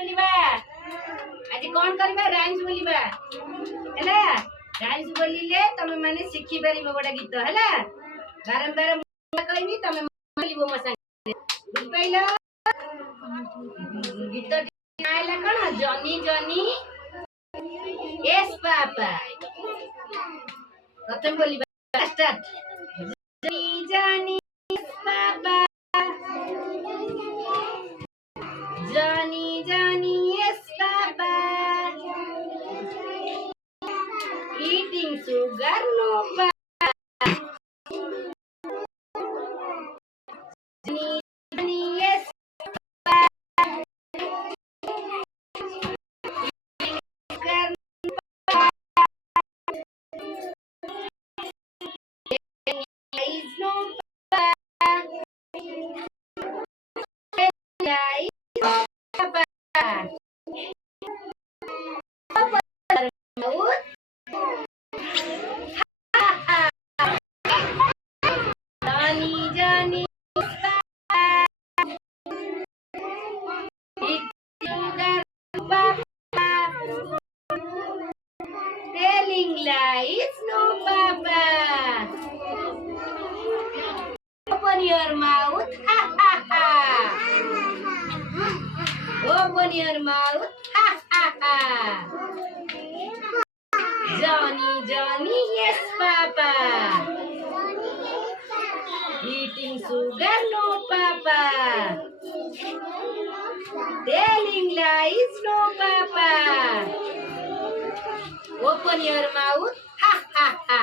बोलिबा आज कौन करबा राइम्स बोलिबा हैला राइम्स बोलिले तमे माने शिखि परिबो गोटा गीत हैला बारंबार कहबी तमे बोलिबो म संगे बुझ पाइलो गीत आइला कोन जनी जनी यस पापा कतम बोलिबा स्टार्ट जनी जनी yes papa Johnny, Johnny, yes, Papa. Eating sugar, no, Papa. Johnny, Johnny, yes, Papa. Eating sugar, no, Papa. Is no, Papa. Papa. Maut. Johnny, Johnny, Papa. Eat sugar, Papa. Telling lies, no, Papa. Open your mouth, ha ha ha. Open your mouth, ha ha ha. Johnny, Johnny, yes, Papa. Eating sugar, no, Papa. Telling lies, no, Papa. Open your mouth, ha ha ha.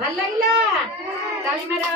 ভাল লাগিলা তালি মারো